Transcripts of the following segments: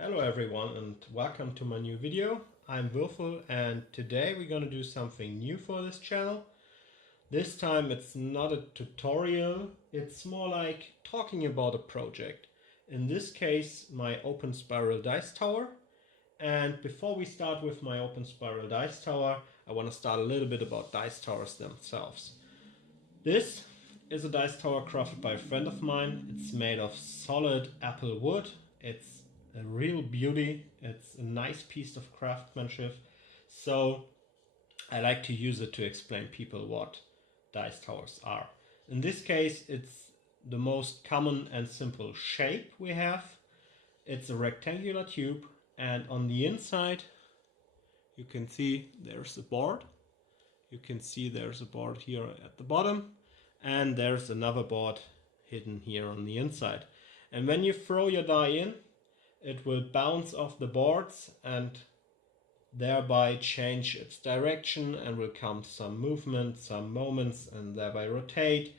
Hello everyone and welcome to my new video. I'm Würfel and today we're gonna do something new for this channel. This time it's not a tutorial, it's more like talking about a project. In this case, my open spiral dice tower. And before we start with my open spiral dice tower, I want to start a little bit about dice towers themselves. This is a dice tower crafted by a friend of mine. It's made of solid apple wood. It's a real beauty. It's a nice piece of craftsmanship. So I like to use it to explain people what dice towers are. In this case, it's the most common and simple shape we have. It's a rectangular tube, and on the inside you can see there's a board. You can see there's a board here at the bottom, and there's another board hidden here on the inside. And when you throw your die in, it will bounce off the boards and thereby change its direction, and will come some movement, some moments, and thereby rotate.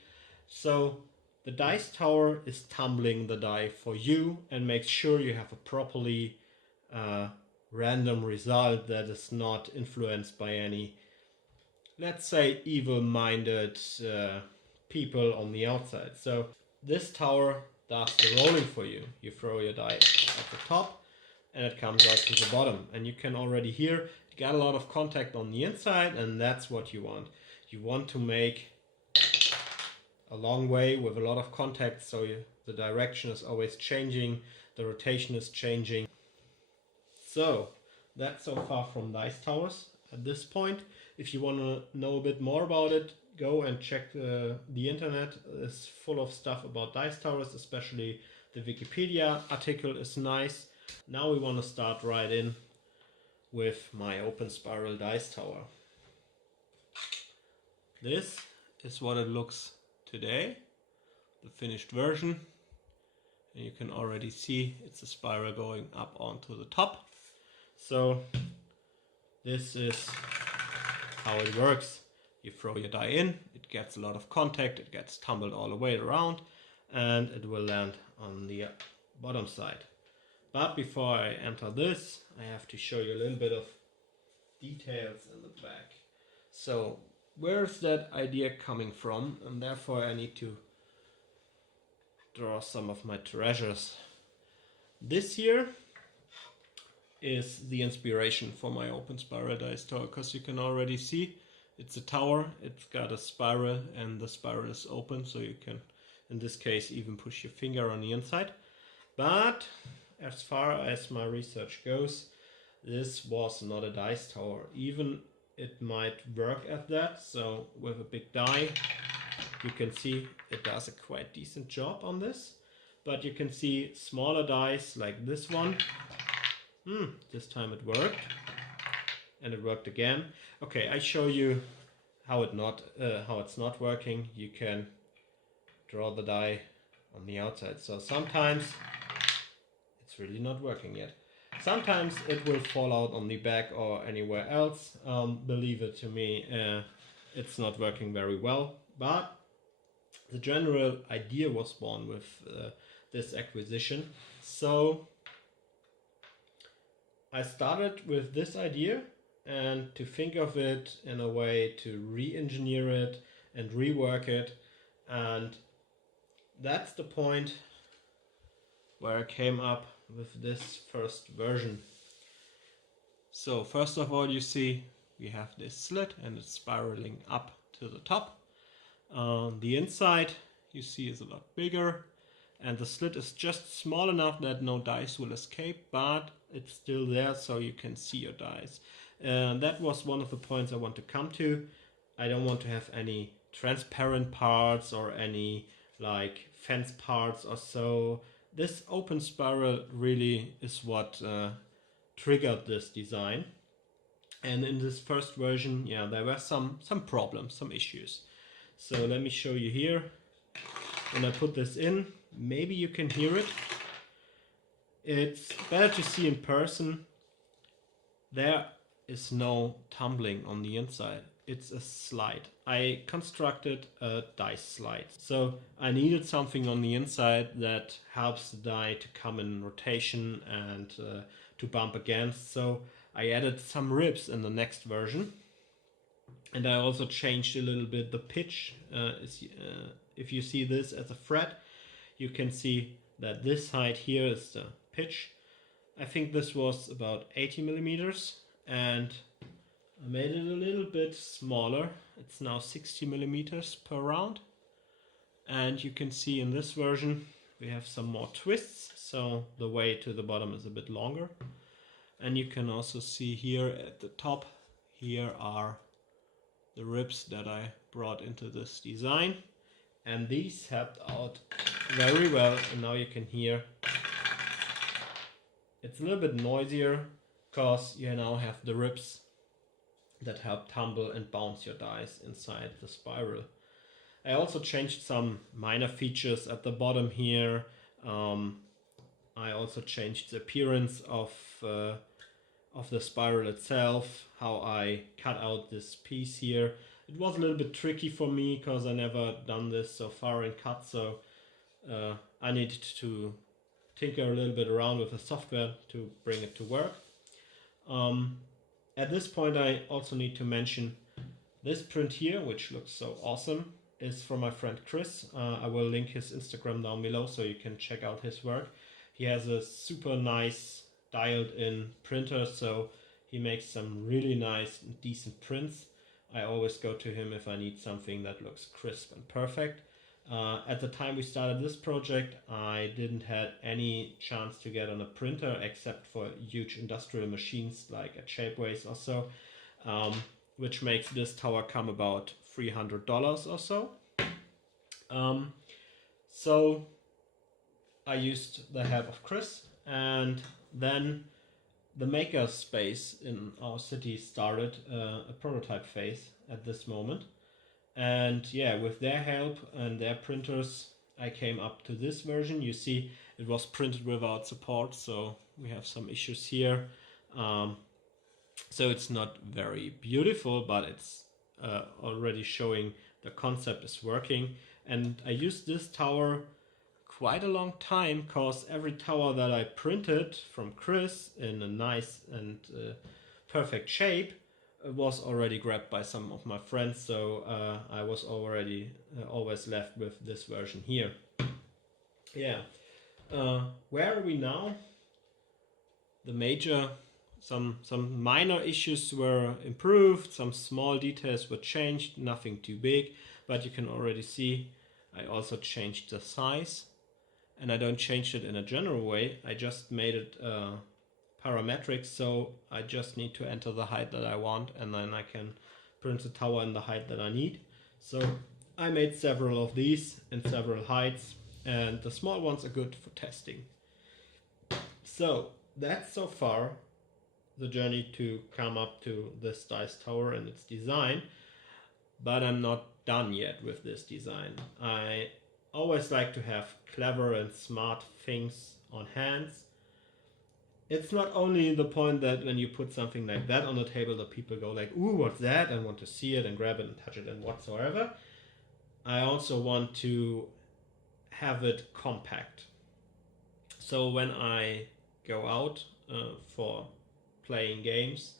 So the dice tower is tumbling the die for you and makes sure you have a properly random result that is not influenced by any, let's say, evil-minded people on the outside. So this tower does the rolling for you. You throw your die at the top and it comes out to the bottom. And you can already hear you got a lot of contact on the inside, and that's what you want. You want to make a long way with a lot of contact, so the direction is always changing, the rotation is changing. So that's so far from dice towers at this point. If you want to know a bit more about it, go and check the internet. It's full of stuff about dice towers, especially the Wikipedia article is nice. Now we want to start right in with my open spiral dice tower. This is what it looks today, the finished version. And you can already see it's a spiral going up onto the top. So this is how it works. You throw your die in, it gets a lot of contact, it gets tumbled all the way around, and it will land on the bottom side. But before I enter this, I have to show you a little bit of details in the back. So where's that idea coming from? And therefore I need to draw some of my treasures. This here is the inspiration for my open spiral dice tower, because you can already see it's a tower, it's got a spiral, and the spiral is open, so you can, in this case, even push your finger on the inside. But as far as my research goes, this was not a dice tower. Even it might work at that, so with a big die, you can see it does a quite decent job on this. But you can see smaller dice like this one. This time it worked. And it worked again. Okay, I show you how it's not working. You can draw the die on the outside. So sometimes it's really not working yet. Sometimes it will fall out on the back or anywhere else. Believe it to me, it's not working very well. But the general idea was born with this acquisition. So I started with this idea, and to think of it in a way to re-engineer it and rework it. And that's the point where I came up with this first version. So first of all, you see we have this slit and it's spiraling up to the top. The inside you see is a lot bigger, and the slit is just small enough that no dice will escape, but it's still there so you can see your dice. That was one of the points I want to come to. I don't want to have any transparent parts or any like fence parts or so. This open spiral really is what triggered this design. And in this first version, yeah, there were some problems, some issues. So let me show you here. When I put this in, maybe you can hear it. It's better to see in person. There is no tumbling on the inside. it's a slide. I constructed a dice slide. So I needed something on the inside that helps the die to come in rotation and to bump against. So I added some ribs in the next version. And I also changed a little bit the pitch. If you see this as a fret, you can see that this side here is the pitch. I think this was about 80 millimeters, and I made it a little bit smaller. It's now 60 millimeters per round. And you can see in this version we have some more twists, so the way to the bottom is a bit longer. And you can also see here at the top, here are the ribs that I brought into this design. And these helped out very well, and now you can hear it's a little bit noisier because you now have the ribs that help tumble and bounce your dice inside the spiral. I also changed some minor features at the bottom here. I also changed the appearance of the spiral itself, how I cut out this piece here. It was a little bit tricky for me because I never done this so far in cut, so I needed to tinker a little bit around with the software to bring it to work. At this point I also need to mention this print here, which looks so awesome, is from my friend Chris. I will link his Instagram down below so you can check out his work. He has a super nice dialed in printer, so he makes some really nice and decent prints. I always go to him if I need something that looks crisp and perfect. At the time we started this project, I didn't have any chance to get on a printer except for huge industrial machines like at Shapeways or so, which makes this tower come about $300 or so. So I used the help of Chris, and then the maker space in our city started a prototype phase at this moment. And yeah, with their help and their printers, I came up to this version. You see, it was printed without support, so we have some issues here. So it's not very beautiful, but it's already showing the concept is working. And I used this tower quite a long time because every tower that I printed from Chris in a nice and perfect shape was already grabbed by some of my friends, so I was already always left with this version here. Yeah, where are we now? The major, some minor issues were improved, some small details were changed, nothing too big, but you can already see I also changed the size, and I don't change it in a general way. I just made it parametric, so I just need to enter the height that I want, and then I can print the tower in the height that I need. So I made several of these in several heights, and the small ones are good for testing. So that's so far the journey to come up to this dice tower and its design, but I'm not done yet with this design. I always like to have clever and smart things on hands. It's not only the point that when you put something like that on the table, the people go like, ooh, what's that? And want to see it and grab it and touch it and whatsoever. I also want to have it compact. So when I go out for playing games,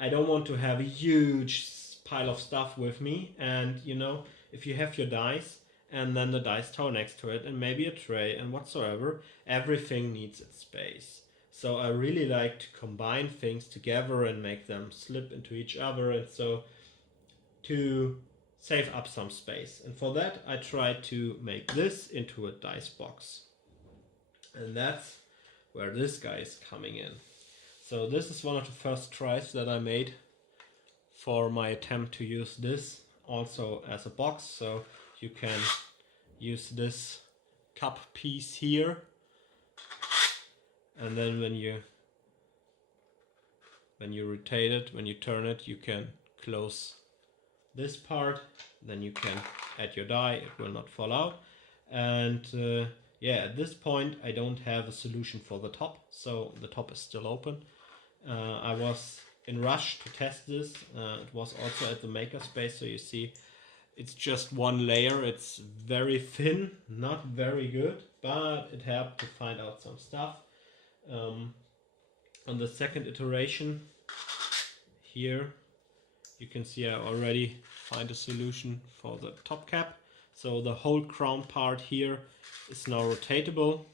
I don't want to have a huge pile of stuff with me. And you know, if you have your dice and then the dice tower next to it and maybe a tray and whatsoever, everything needs its space. So I really like to combine things together and make them slip into each other, and so to save up some space. And for that I tried to make this into a dice box. And that's where this guy is coming in. So this is one of the first tries that I made for my attempt to use this also as a box. So you can use this cup piece here, and then when you rotate it, when you turn it, you can close this part, then you can add your die, it will not fall out. And yeah, at this point I don't have a solution for the top, so the top is still open. I was in rush to test this. It was also at the makerspace, so you see it's just one layer. It's very thin, not very good, but it helped to find out some stuff. On the second iteration here, you can see I already find a solution for the top cap. So the whole crown part here is now rotatable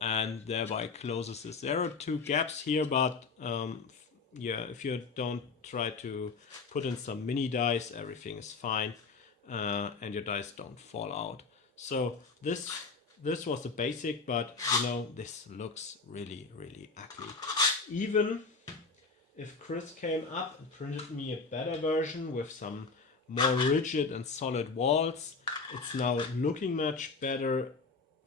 and thereby closes this. There are two gaps here, but yeah, if you don't try to put in some mini dice, everything is fine and your dice don't fall out. So this was the basic, but you know, this looks really, really ugly. Even if Chris came up and printed me a better version with some more rigid and solid walls, it's now looking much better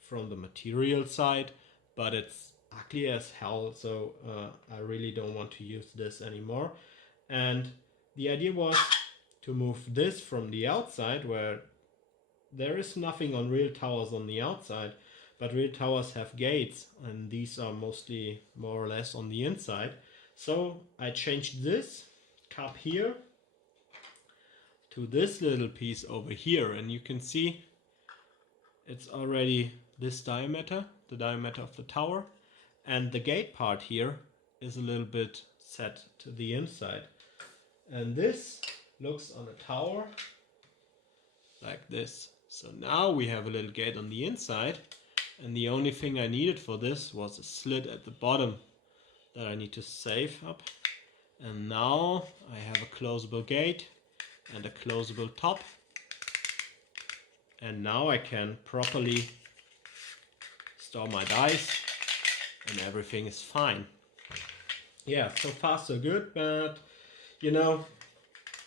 from the material side, but it's ugly as hell, so I really don't want to use this anymore. And the idea was to move this from the outside, where there is nothing on real towers on the outside, but real towers have gates, and these are mostly more or less on the inside. So I changed this cup here to this little piece over here, and you can see it's already this diameter, the diameter of the tower, and the gate part here is a little bit set to the inside. And this looks on a tower like this. So now we have a little gate on the inside, and the only thing I needed for this was a slit at the bottom that I need to save up. And now I have a closable gate and a closable top. And now I can properly store my dice and everything is fine. Yeah, so far so good, but you know,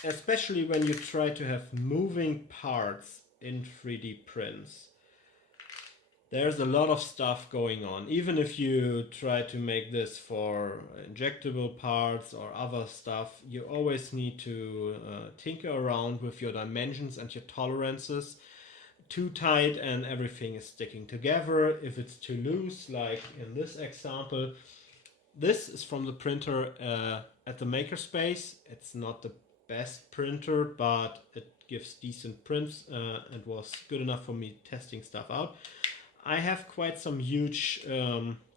especially when you try to have moving parts in 3D prints, there's a lot of stuff going on. Even if you try to make this for injectable parts or other stuff, you always need to tinker around with your dimensions and your tolerances. Too tight and everything is sticking together. If it's too loose, like in this example, this is from the printer at the makerspace. It's not the best printer, but it gives decent prints and was good enough for me testing stuff out. I have quite some huge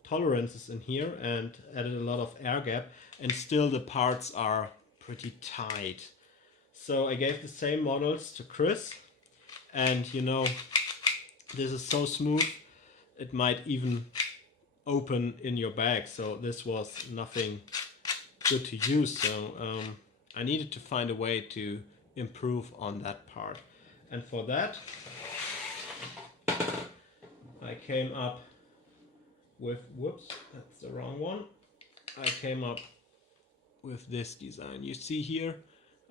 tolerances in here and added a lot of air gap, and still the parts are pretty tight. So I gave the same models to Chris, and you know, this is so smooth it might even open in your bag, so this was nothing good to use. So I needed to find a way to improve on that part, and for that I came up with, whoops, that's the wrong one. I came up with this design. You see here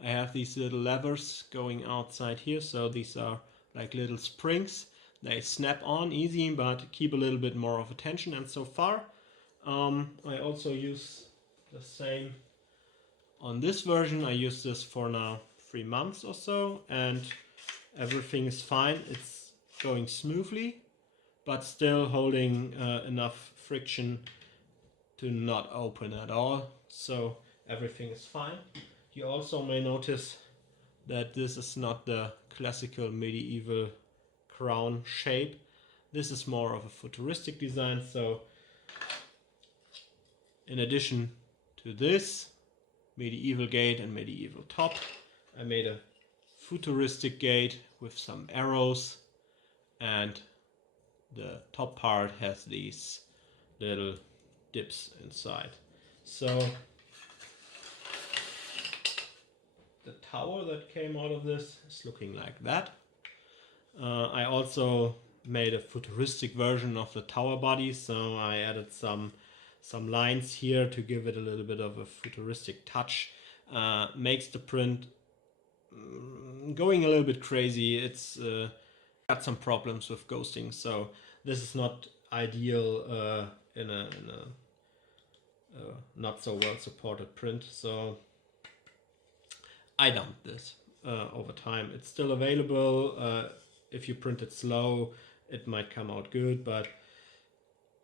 I have these little levers going outside here, so these are like little springs. They snap on easy, but keep a little bit more of attention. And so far I also use the same on this version. I use this for now 3 months or so, and everything is fine. It's going smoothly, but still holding enough friction to not open at all. So everything is fine. You also may notice that this is not the classical medieval crown shape. This is more of a futuristic design. So in addition to this medieval gate and medieval top, I made a futuristic gate with some arrows, and the top part has these little dips inside. So the tower that came out of this is looking like that. I also made a futuristic version of the tower body, so I added some lines here to give it a little bit of a futuristic touch. Makes the print going a little bit crazy. It's got some problems with ghosting, so this is not ideal in a not so well supported print. So I dumped this over time. It's still available. If you print it slow, it might come out good, but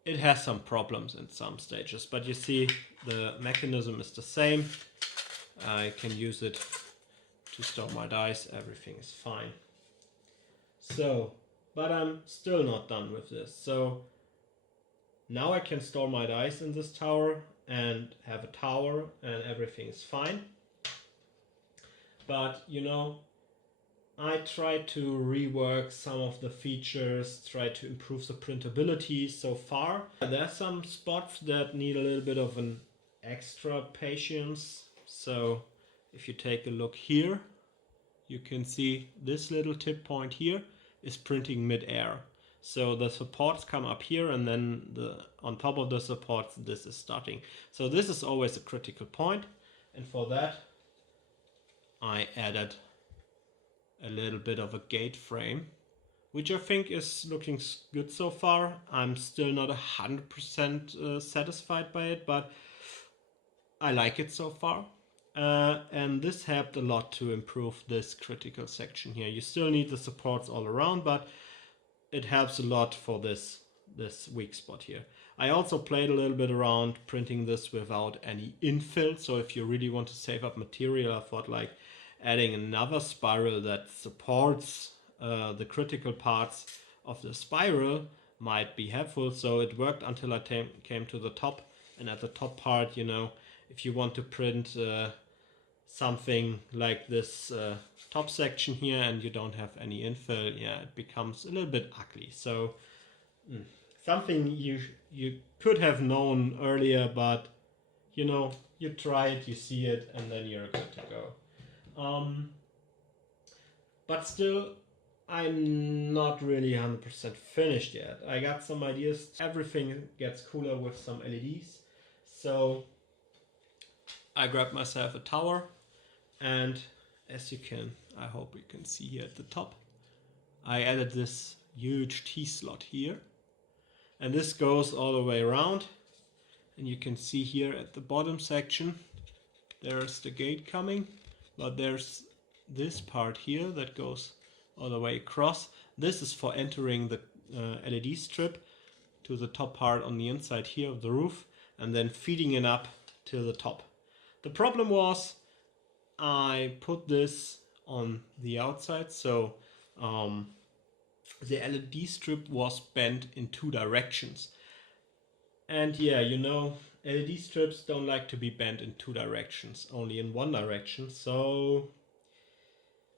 it has some problems in some stages. But you see the mechanism is the same. I can use it to store my dice. Everything is fine. So, but I'm still not done with this. So now I can store my dice in this tower and have a tower and everything is fine. But you know, I tried to rework some of the features, try to improve the printability so far. There's some spots that need a little bit of an extra patience. So if you take a look here, you can see this little tip point here is printing mid-air. So the supports come up here and then on top of the supports this is starting. So this is always a critical point, and for that I added a little bit of a gate frame, which I think is looking good so far. I'm still not 100% satisfied by it, but I like it so far. And this helped a lot to improve this critical section here. You still need the supports all around, but it helps a lot for this weak spot here. I also played a little bit around printing this without any infill. So if you really want to save up material, I thought like adding another spiral that supports the critical parts of the spiral might be helpful. So it worked until I came to the top, and at the top part, you know, if you want to print something like this top section here and you don't have any infill, yeah, it becomes a little bit ugly. So something you could have known earlier, but you know, you try it, you see it, and then you're good to go. But still, I'm not really 100% finished yet. I got some ideas. Everything gets cooler with some LEDs. So I grabbed myself a tower, and as you can, I hope you can see here at the top, I added this huge T-slot here, and this goes all the way around, and you can see here at the bottom section there's the gate coming, but there's this part here that goes all the way across. This is for entering the LED strip to the top part on the inside here of the roof, and then feeding it up to the top. The problem was I put this on the outside, so the LED strip was bent in 2 directions. And yeah, you know, LED strips don't like to be bent in 2 directions, only in 1 direction. So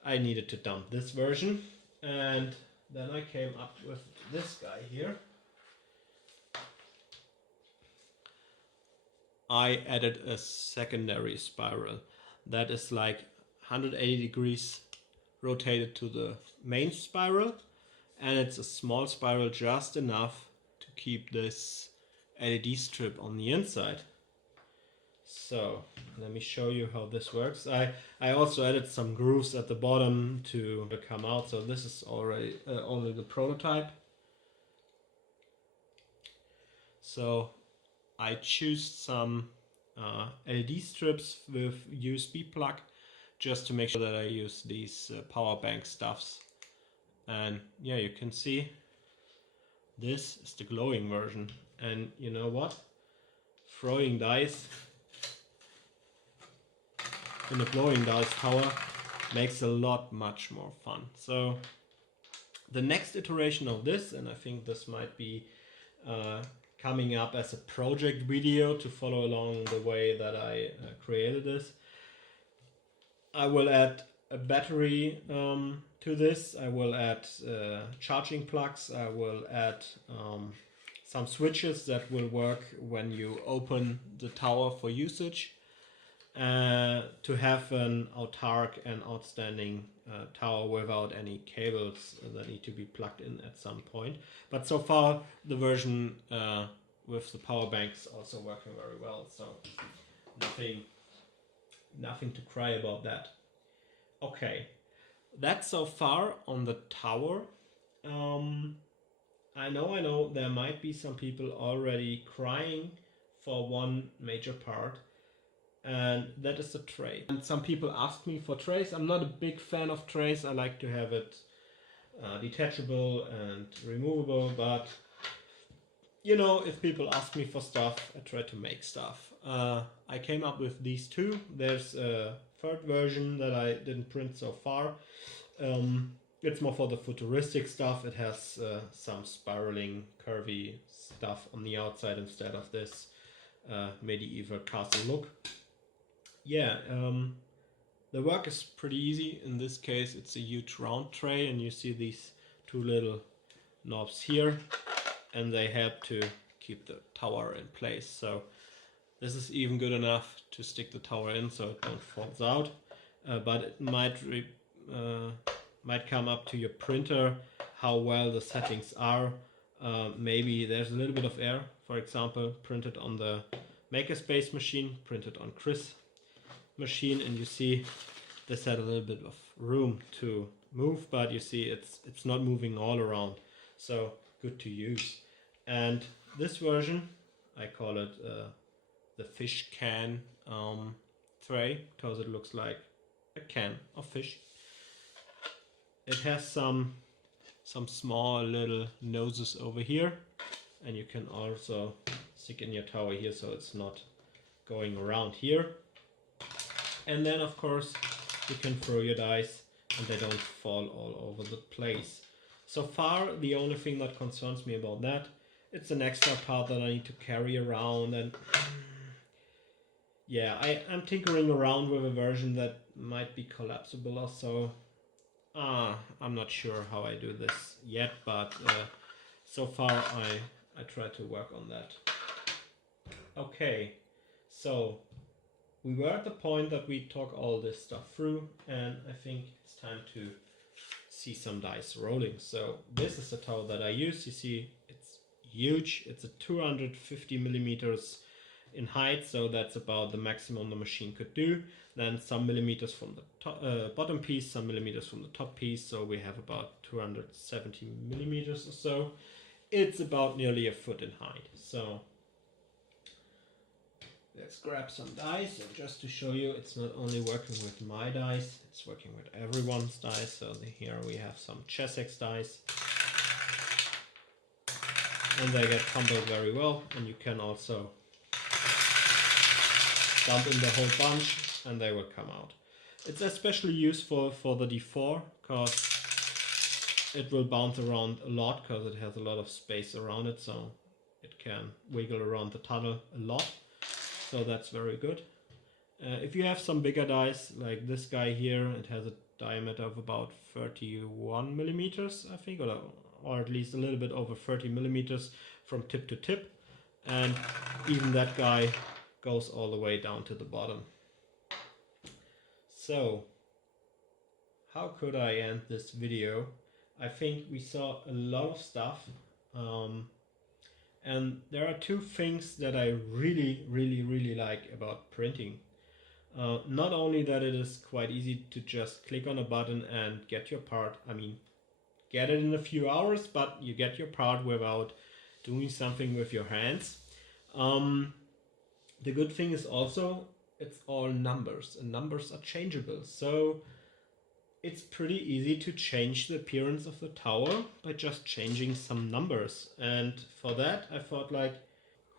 I needed to dump this version, and then I came up with this guy here. I added a secondary spiral that is like 180 degrees rotated to the main spiral, and it's a small spiral just enough to keep this LED strip on the inside. So let me show you how this works. I also added some grooves at the bottom to come out, so this is already only the prototype. So I choose some LED strips with USB plug just to make sure that I use these power bank stuffs. And yeah, you can see this is the glowing version. And you know what? Throwing dice in a glowing dice tower makes a lot much more fun. So the next iteration of this, and I think this might be coming up as a project video to follow along the way that I created this, I will add a battery to this. I will add charging plugs. I will add some switches that will work when you open the tower for usage, to have an autark and outstanding tower without any cables that need to be plugged in at some point. But so far the version with the power banks also working very well, so nothing to cry about that. Okay, that's so far on the tower. I know there might be some people already crying for one major part, and that is the tray. And some people ask me for trays. I'm not a big fan of trays. I like to have it detachable and removable, but you know, if people ask me for stuff, I try to make stuff. I came up with these two. There's a third version that I didn't print so far. It's more for the futuristic stuff. It has some spiraling, curvy stuff on the outside instead of this medieval castle look. Yeah, the work is pretty easy. In this case, it's a huge round tray, and you see these two little knobs here, and they help to keep the tower in place. So this is even good enough to stick the tower in so it don't falls out, but it might come up to your printer how well the settings are. Maybe there's a little bit of air, for example, printed on the Makerspace machine, printed on Chris machine, and you see this had a little bit of room to move, but you see it's not moving all around, so good to use. And this version, I call it the fish can tray, because it looks like a can of fish. It has some small little noses over here, and you can also stick in your tower here so it's not going around here. And then of course you can throw your dice and they don't fall all over the place. So far the only thing that concerns me about that, it's an extra part that I need to carry around, and yeah, I'm tinkering around with a version that might be collapsible or so. I'm not sure how I do this yet, but so far I try to work on that. Okay, so we were at the point that we talk all this stuff through, and I think it's time to see some dice rolling. So this is the tower that I use. You see it's huge. It's a 250 millimeters in height, so that's about the maximum the machine could do. Then some millimeters from the top, bottom piece, some millimeters from the top piece, so we have about 270 millimeters or so. It's about nearly a foot in height. So let's grab some dice, and just to show you, it's not only working with my dice, it's working with everyone's dice. So here we have some Chessex dice, and they get tumbled very well, and you can also dump in the whole bunch and they will come out. It's especially useful for the D4 because it will bounce around a lot, because it has a lot of space around it, so it can wiggle around the tunnel a lot. So that's very good. If you have some bigger dice like this guy here, it has a diameter of about 31 millimeters, I think, or at least a little bit over 30 millimeters from tip to tip, and even that guy goes all the way down to the bottom. So how could I end this video? I think we saw a lot of stuff, and there are two things that I really like about printing. Not only that it is quite easy to just click on a button and get your part, I mean get it in a few hours, but you get your part without doing something with your hands. The good thing is also it's all numbers, and numbers are changeable, so it's pretty easy to change the appearance of the tower by just changing some numbers. And for that I thought, like,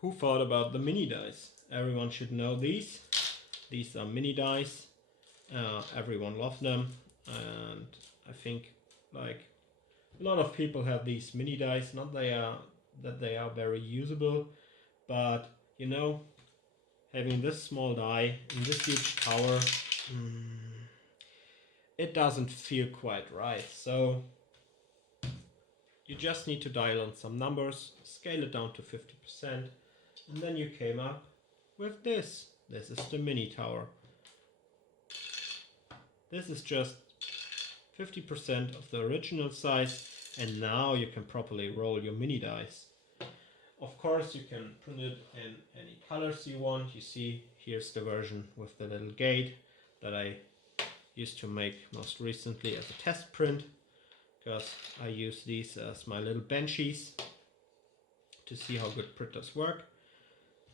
who thought about the mini dice? Everyone should know these. These are mini dice. Everyone loves them, and I think like a lot of people have these mini dice. Not that they are very usable, but you know, having this small die in this huge tower, it doesn't feel quite right. So you just need to dial on some numbers, scale it down to 50%, and then you came up with this. This is the mini tower. This is just 50% of the original size, and now you can properly roll your mini dice. Of course, you can print it in any colors you want. You see, here's the version with the little gate that I used to make most recently as a test print, because I use these as my little benchies to see how good printers work.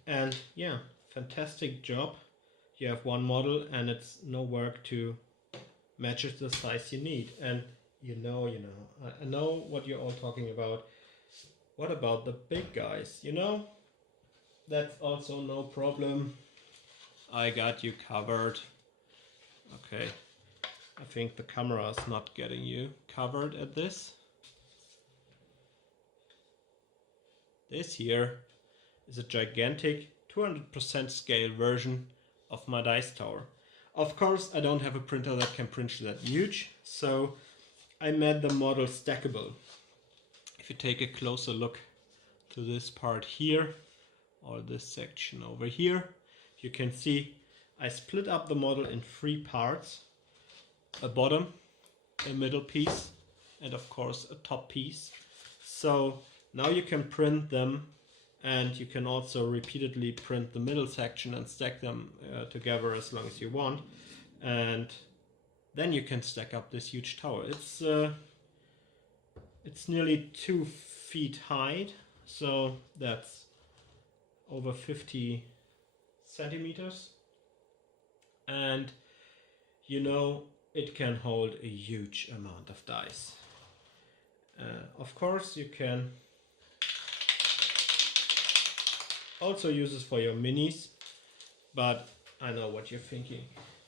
And yeah, fantastic job. You have one model and it's no work to match it the size you need. And you know, I know what you're all talking about. What about the big guys? You know, that's also no problem. I got you covered. Okay, I think the camera is not getting you covered at this. This here is a gigantic 200% scale version of my Dice Tower. Of course, I don't have a printer that can print that huge, so I made the model stackable. If you take a closer look to this part here, or this section over here, you can see I split up the model in 3 parts. A bottom, a middle piece, and of course a top piece. So now you can print them, and you can also repeatedly print the middle section and stack them together as long as you want. And then you can stack up this huge tower. It's nearly 2 feet high, so that's over 50 centimeters. And you know, it can hold a huge amount of dice. Of course, you can also use this for your minis, but I know what you're thinking.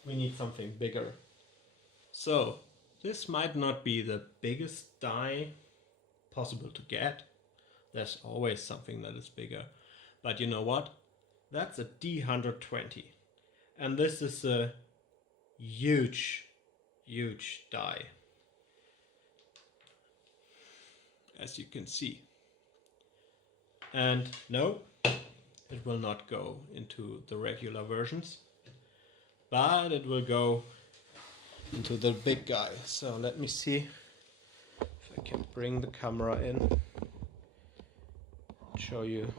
We need something bigger. So this might not be the biggest die possible to get. There's always something that is bigger. But you know what? That's a D120. And this is a huge die, as you can see. And no, it will not go into the regular versions, but it will go into the big guy. So let me see if I can bring the camera in and show you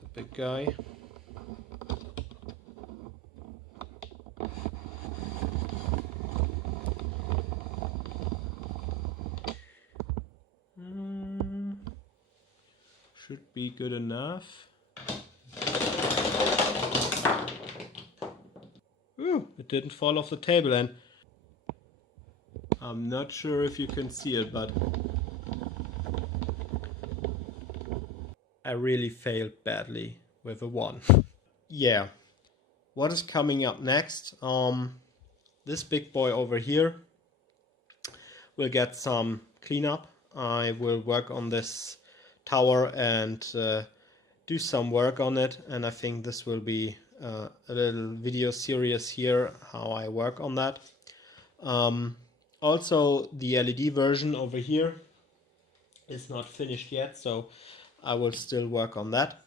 the big guy. Should be good enough. Ooh, it didn't fall off the table, and I'm not sure if you can see it, but I really failed badly with a 1. Yeah, what is coming up next? This big boy over here will get some cleanup. I will work on this tower and do some work on it, and I think this will be a little video series here how I work on that. Also, the LED version over here is not finished yet, so I will still work on that.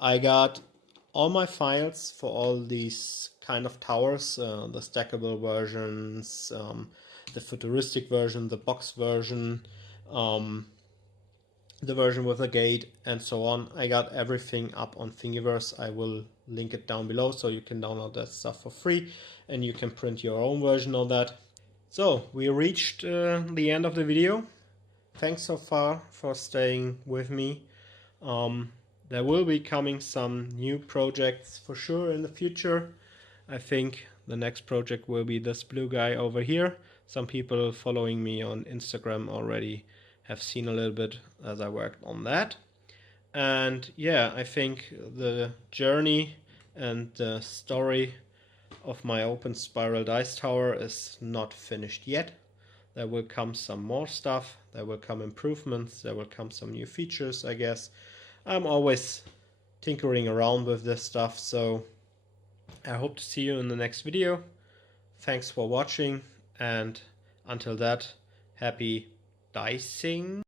I got all my files for all these kind of towers, the stackable versions, the futuristic version, the box version, the version with a gate, and so on. I got everything up on Thingiverse. I will link it down below so you can download that stuff for free and you can print your own version of that. So we reached the end of the video. Thanks so far for staying with me. There will be coming some new projects for sure in the future. I think the next project will be this blue guy over here. Some people following me on Instagram already have seen a little bit as I worked on that. And yeah, I think the journey and the story of my open spiral dice tower is not finished yet. There will come some more stuff, there will come improvements, there will come some new features, I guess. I'm always tinkering around with this stuff, so I hope to see you in the next video. Thanks for watching, and until that, happy dicing.